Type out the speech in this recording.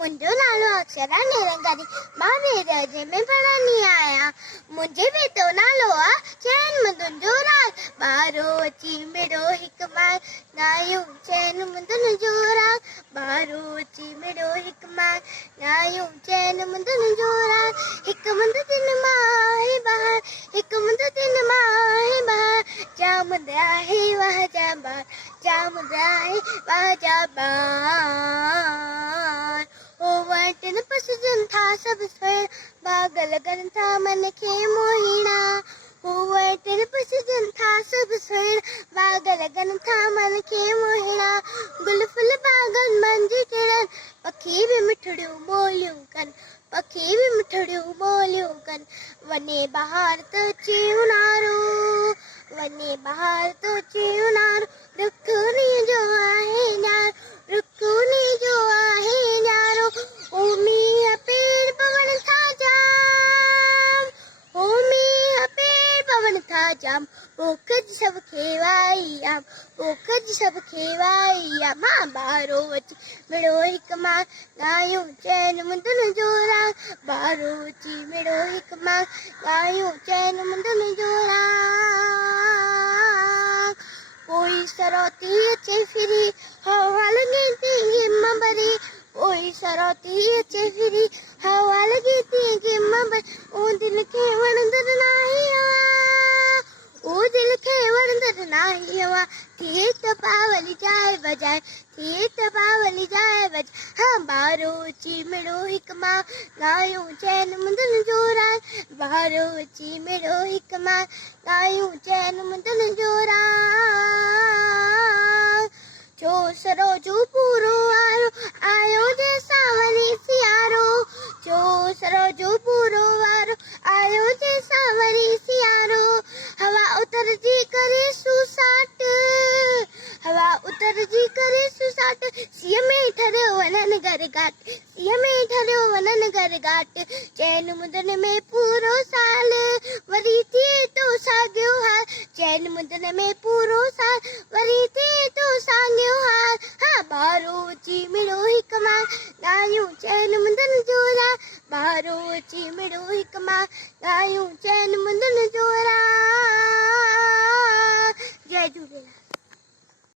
मुंहिंजो नालो अक्षरा निरंकारी मां वेरजे में पढ़ंदी आहियां। मुंहिंजे बेटो नालो आहे चैन मुंदुनि जो राज। ॿारो अची मिड़ो हिकु मां ॻायूं चैन मुंदुनि जो राज। ॿारो अची मिड़ो हिकु मां ॻायूं चैन मुंदुनि जो राज। हिकु मुंद तिन माहे ॿार हिकु मुंद तिन माहे ॿार जा मुंद आहे वाह जा ॿार जा मुंद आहे वाह जा ॿार। टिन पसजनि था सभु सुहिणा बाग़ लॻनि था मन खे मोहीणा। टिन पसजनि था सभु सुहिणा बाग़ लॻनि था मन खे मोहीणा। गुल फुल बाग़नि मंझि टिणनि पखी बि मिठड़ियूं ॿोलियूं कनि पखी बि मिठड़ियूं ॿोलियूं कनि। वञे बहार त अचे ऊन्हारो वञे बहार त अचे ऊन्हारो रुख उन्हीअ जो आहे न्यारो रुख उन्हीअ जो आहे न्यारो। ओ मींहं पेड़ पवन था जाम ओ मींहं पेड़ पवन था जाम पोख जी सभ खे वाई आम पोख जी सभ खे वाई आम। मां ॿारो अची मिड़ो हिकु मां ॻायूं चैन मुंदुनि जो राग। ॿारो अची मिड़ो हिकु मां ॻायूं चैन मुंदुनि जो राग। पोइ सरौती अचे फिरी हवा लॻे थी गिम भरी पोइ सरौती अचे फिरी हवा लॻे थी गिम भरी। ओ दिल खे वणंदड़ नाहे हवा ओ दिल खे वणंदड़ नाहे हवा थिए त पावली जाए बजाए थिए त पावली जाए बजाए। हाँ ॿारो अची मिड़ो हिकु मां ॻायूं चैन मुंदुनि जो राग। ॿारो अची मिड़ो हिकु मां ॻायूं चैन मुंदुनि जो राग। जो सरोजो पूरो वारो आयो जंहिंसां वरी सियारो जो सरोजो पूरो वारो आयो जंहिंसां वरी सियारो। हवा उतरजी करे सुसाट हवा उतरजी करे सुसाट सीअ में ठरियो वञनि घर घाट सीअ में ठरियो वञनि घर घाट। चैन मुंदुनि में पूरो साल वरी थिए थो साॻियो हाल चैन मुंदुनि में पूरो साल वरी थिए थो साॻियो हाल। हाँ ॿारो अची मिड़ो हिकु मां ॻायूं चैन मुंदुनि जो राग। ॿारो अची मिड़ो हिकु मां ॻायूं चैन मुंदुनि जो राग।